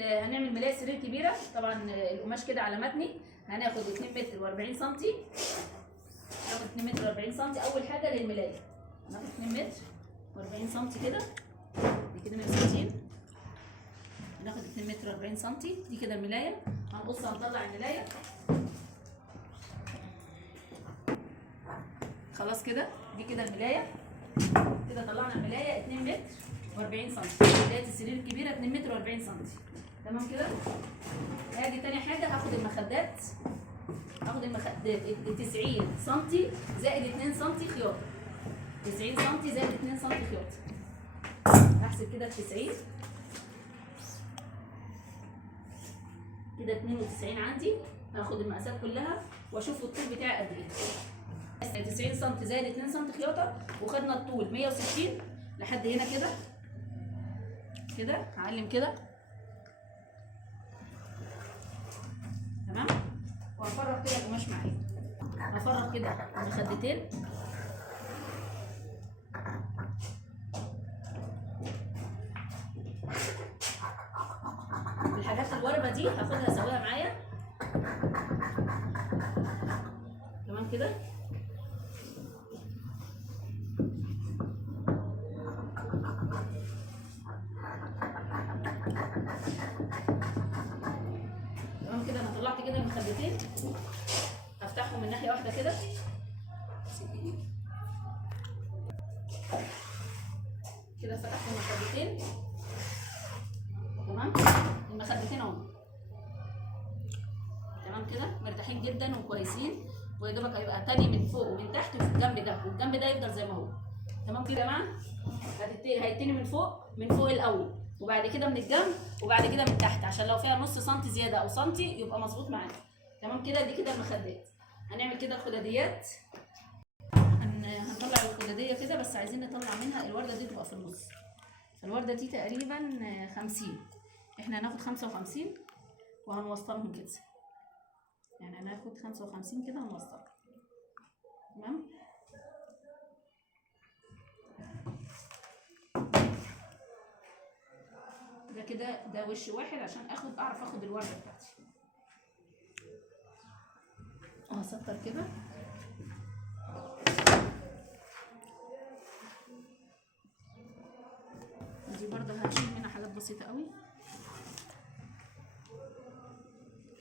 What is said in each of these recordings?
هنعمل ملاية سرير كبيرة. طبعا القماش كده على متني. هناخد 2 متر و40 سم. هناخد 2 متر و40 سم اول حاجة للملاية. هناخد 2 متر و40 سم كده. دي كده 160. هناخد 2 متر و40 سم. دي كده الملاية. هنقص هنطلع الملاية. خلاص كده دي كده الملاية. كده طلعنا الملاية 2 متر و40 سم. ملاية السرير الكبيرة 2 متر و40 سم. تمام كده. هاجي تاني حاجة هاخد المخدات. هاخد المخدات 90 سم زائد 2 سم خياطة. 90 سم زائد 2 سم خياطة. هحسب كده 90 كده 92 عندي. هاخد المقاسات كلها واشوف الطول بتاعي قد ايه. 90 سم زائد 2 سم خياطة وخدنا الطول 160 لحد هنا كده. كده هعلم كده. تمام. وهفرغ كده القماش معايا. هفرغ كده المخدتين. الحاجات الورمه دي هاخدها اسويها معايا. تمام كده. تمام كده. انا طلعت كده المخدتين. هفتحهم من ناحيه واحده كده. كده فتحت المخدتين. تمام. المخدتين اهو. تمام كده مرتاحين جدا وكويسين. ويا دوبك هيبقى تاني من فوق ومن تحت وفي الجنب ده والجنب ده يفضل زي ما هو. تمام كده يا جماعه. هيتني من فوق الاول وبعد كده من الجنب وبعد كده من تحت عشان لو فيها نص سنتي زياده او سنتي يبقى مظبوط معانا. تمام كده. دي كده المخدات. هنعمل كده الخداديات. هنطلع الخداديه كده بس عايزين نطلع منها الورده دي تبقى في النص. الورده دي تقريبا 50. احنا هناخد 55 وهنوصلهم كده. يعني هناخد 55 كده هنوصلهم. تمام. ده كده ده وش واحد عشان اعرف اخد الورده بتاعتي. هسطر كده. دي برضه هشيل منها حاجات بسيطه قوي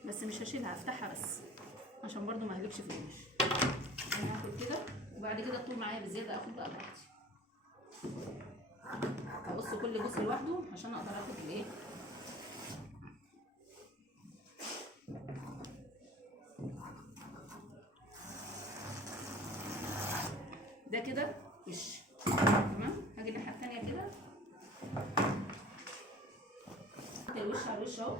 بس مش هشيلها هفتحها بس عشان برضه ما اهلكش في الوش. انا هاخد كده وبعد كده الطول معايا بزياده اخد بقى براحتي. هقص كل جزء لوحده عشان اقدر اخد الايه. ده كده وش. تمام. هاجي الناحيه الثانيه كده. الوش على الوش اهو.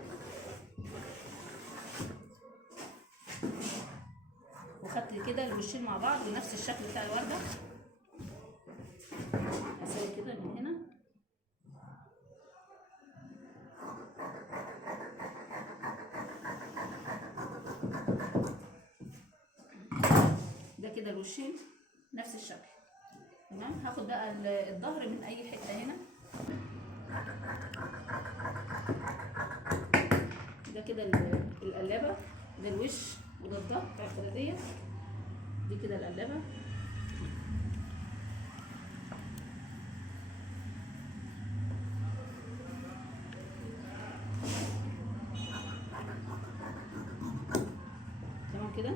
وخدت كده الوشين مع بعض بنفس الشكل بتاع الورده. اسوي كده من هنا. ده كده الوشين نفس الشكل. تمام. هاخد بقى الظهر من اي حته هنا. ده كده القلابه. ده الوش وده الظهر بتاع الخداديه. دي كده القلابه. تمام كده.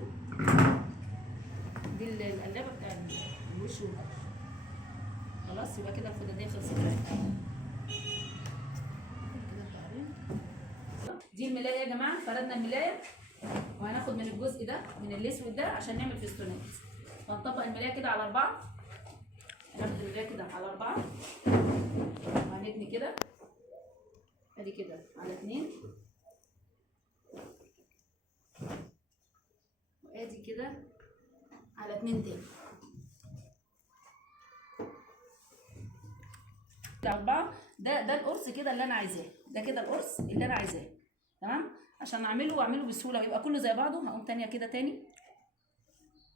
دي القلابه بتاع الوش والظهر. خلاص يبقى كده الخداديه خلصت معايا. دي الملايه يا جماعه. فردنا الملايه وهناخد من الجزء ده من الاسود ده عشان نعمل فستونات. هنطبق الملايه كده على 4. هناخد الملايه كده على 4 وهنتني كده. ادي كده على 2 وادي كده على 2 تاني. 4. ده القرص كده اللي انا عايزاه. ده كده القرص اللي انا عايزاه. تمام. عشان اعمله بسهوله ويبقى كله زي بعضه هقوم تانيه كده تاني.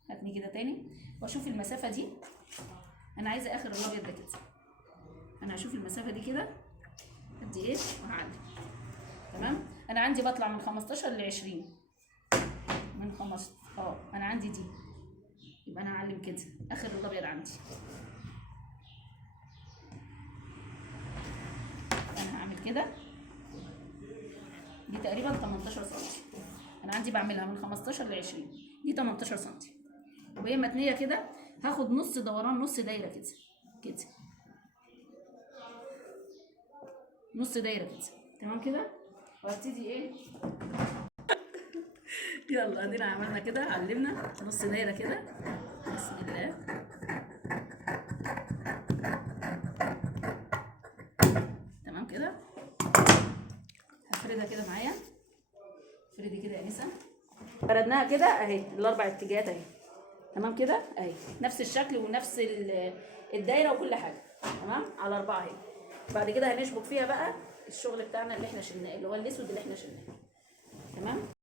هاتني كده تاني واشوف المسافه دي. انا عايزه اخر الابيض ده كده. انا هشوف المسافه دي كده قد ايه وهعلم. تمام. انا عندي بطلع من 15 ل 20. من 15 انا عندي دي، يبقى انا هعلم كده اخر الابيض عندي. انا هعمل كده، دي تقريبا 18 سم. انا عندي بعملها من 15 ل 20، دي 18 سم. وهي متنيه كده هاخد نص دوران، نص دايره كده كده، نص دايره كده، تمام كده. وابتدي ايه يلا ادينا عملنا كده، علمنا نص دايره كده، بسم الله. تمام كده. هفردها كده معايا، افردي كده يا انسه. فردناها كده اهي، الاربع اتجاهات اهي، تمام كده اهي، نفس الشكل ونفس الدايره وكل حاجه، تمام على 4 اهي. بعد كده هنشبك فيها بقى الشغل بتاعنا اللي احنا شلناه، اللي هو الاسود اللي احنا شلناه.